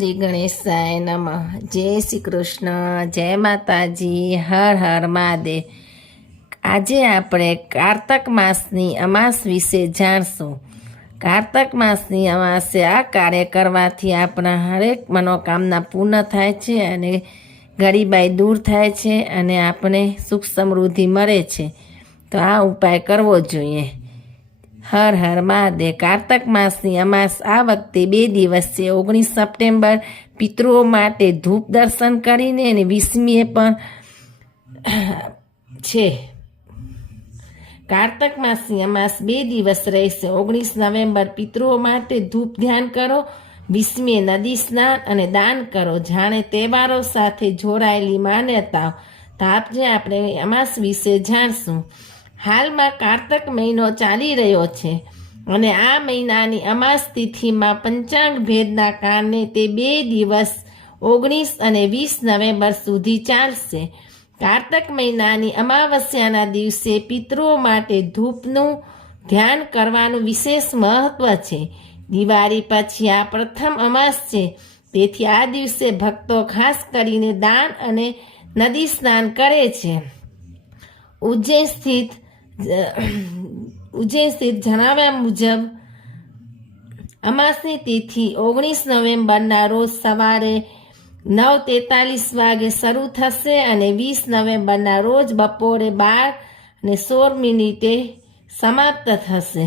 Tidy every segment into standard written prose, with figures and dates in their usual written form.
શ્રી ગણેશાય નમઃ. જય શ્રી કૃષ્ણ, જય માતાજી, હર હર મહાદેવ. આજે આપણે કારતક માસની અમાસ વિશે જાણશું. કારતક માસની અમાસે આ કાર્ય કરવાથી આપણા હરેક મનોકામના પૂર્ણ થાય છે અને ગરીબાઈ દૂર થાય છે અને આપણે સુખ સમૃદ્ધિ મળે છે. તો આ ઉપાય કરવો જોઈએ. હર હર મહાદેવ. કારતક માસની અમાસ આ વખતે 2 દિવસ છે. 19 સપ્ટેમ્બર પિતૃઓ માટે ધૂપ દર્શન કરીને અને 20મીએ પણ છે. કારતક માસની અમાસ 2 દિવસ રહેશે. 19 નવેમ્બર પિતૃઓ માટે ધૂપ ધ્યાન કરો. 20મીએ નદી સ્નાન અને દાન કરો. જાણે તહેવારો સાથે જોડાયેલી માન્યતાઓ. તો આપણે અમાસ વિશે જાણશું. હાલમાં કારતક મહિનો ચાલી રહ્યો છે અને આ મહિનાની અમાસ તિથિમાં પંચાંગ ભેદના કારણે તે 2 દિવસ 19 અને 20 નવેમ્બર સુધી ચાલશે. કારતક મહિનાની અમાવસ્યાના દિવસે પિતૃઓ માટે ધૂપનું ધ્યાન કરવાનું વિશેષ મહત્વ છે. દિવાળી પછી આ પ્રથમ અમાસ છે, તેથી આ દિવસે ભક્તો ખાસ કરીને દાન અને નદી સ્નાન કરે છે. ઉજ્જૈન સ્થિત જણાવ્યા મુજબ અમાસની તિથિ 19 નવેમ્બરના રોજ સવારે 9:43 વાગે શરૂ થશે અને 20 નવેમ્બરના રોજ બપોરે 12:16 સમાપ્ત થશે.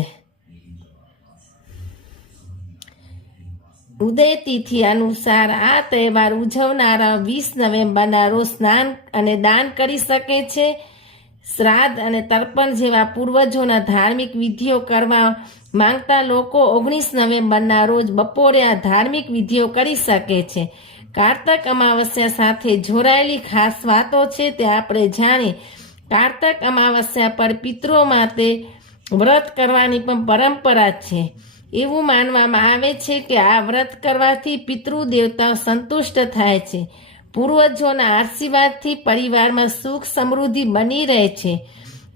ઉદય તિથિ અનુસાર આ તહેવાર ઉજવનારા 20 નવેમ્બરના રોજ સ્નાન અને દાન કરી શકે છે. શ્રાદ્ધ અને તર્પણ જેવા પૂર્વજોના ધાર્મિક વિધિઓ કરવા માંગતા લોકો 19 નવેમ્બરના રોજ બપોરે આ ધાર્મિક વિધિઓ કરી શકે છે. કારતક અમાવસ્યા સાથે જોડાયેલી ખાસ વાતો છે તે આપણે જાણીએ. કારતક અમાવસ્યા પર પિતૃઓ માટે વ્રત કરવાની પણ પરંપરા છે. એવું માનવામાં આવે છે કે આ વ્રત કરવાથી પિતૃ દેવતાઓ સંતુષ્ટ થાય છે. પૂર્વજોના આશીર્વાદથી પરિવારમાં સુખ સમૃદ્ધિ બની રહે છે.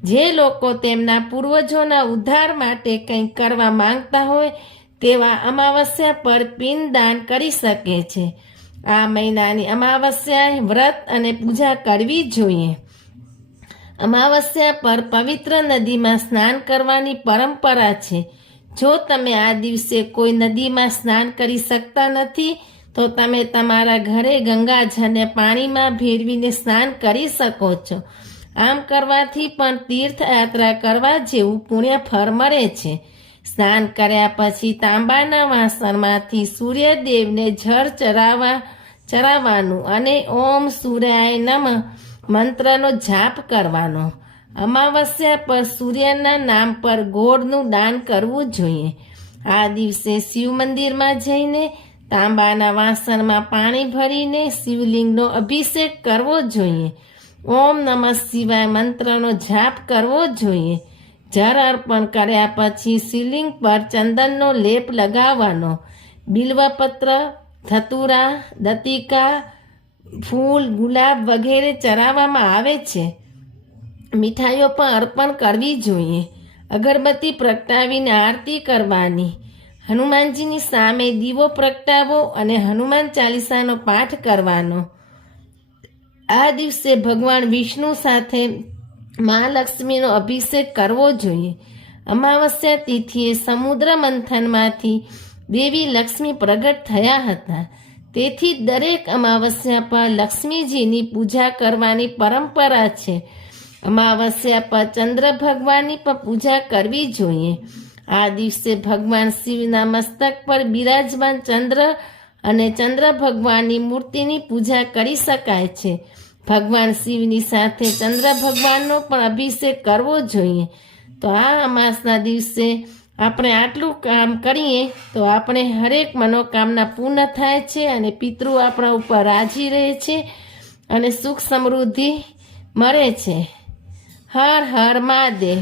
જે લોકો તેમના પૂર્વજોના ઉદ્ધાર માટે કંઈક કરવા માંગતા હોય તેવા અમાવસ્યા પર પિંડદાન કરી શકે છે. આ મહિનાની અમાવસ્યાએ વ્રત અને પૂજા કરવી જોઈએ. અમાવસ્યા પર પવિત્ર નદીમાં સ્નાન કરવાની પરંપરા છે. જો તમે આ દિવસે કોઈ નદીમાં સ્નાન કરી શકતા નથી તો તમે તમારા ઘરે ગંગાજળને પાણીમાં ભેળવીને સ્નાન કરી શકો છો. આમ કરવાથી પણ તીર્થયાત્રા કરવા જેવું પુણ્ય ફળ મળે છે. સ્નાન કર્યા પછી તાંબાના વાસણમાંથી સૂર્યદેવને જળ ચરાવવાનું અને ઓમ સૂર્યાય નમઃ મંત્રનો જાપ કરવાનો. અમાવસ્યા પર સૂર્યના નામ પર ગોળનું દાન કરવું જોઈએ. આ દિવસે શિવ મંદિરમાં જઈને તાંબાના વાસણમાં પાણી ભરીને શિવલિંગનો અભિષેક કરવો જોઈએ. ઓમ નમઃ શિવાય મંત્રનો જાપ કરવો જોઈએ. જળ અર્પણ કર્યા પછી શિવલિંગ પર ચંદનનો લેપ લગાવવાનો. બિલ્વપત્ર, ધતુરા, દતિકા, ફૂલ, ગુલાબ વગેરે ચરાવવામાં આવે છે. મીઠાઈઓ પણ અર્પણ કરવી જોઈએ. અગરબત્તી પ્રગટાવીને આરતી કરવાની. હનુમાનજીની સામે દીવો પ્રગટાવો અને હનુમાન ચાલીસાનો પાઠ કરવાનો. આ દિવસે ભગવાન વિષ્ણુ સાથે મહાલક્ષ્મીનો અભિષેક કરવો જોઈએ. અમાવસ્યા તિથિએ સમુદ્ર મંથનમાંથી દેવી લક્ષ્મી પ્રગટ થયા હતા. તેથી દરેક અમાવસ્યા પર લક્ષ્મીજીની પૂજા કરવાની પરંપરા છે. અમાવસ્યા પર ચંદ્ર ભગવાનની પણ પૂજા કરવી જોઈએ. આ દિવસે ભગવાન શિવના મસ્તક પર બિરાજમાન ચંદ્ર અને ચંદ્ર ભગવાનની મૂર્તિની પૂજા કરી શકાય છે. ભગવાન શિવની સાથે ચંદ્ર ભગવાનનો પણ અભિષેક કરવો જોઈએ. તો આ અમાસના દિવસે આપણે આટલું કામ કરીએ તો આપણે હરેક મનોકામના પૂર્ણ થાય છે અને પિતૃ આપણા ઉપર રાજી રહે છે અને સુખ સમૃદ્ધિ મળે છે. હર હર મહાદેવ.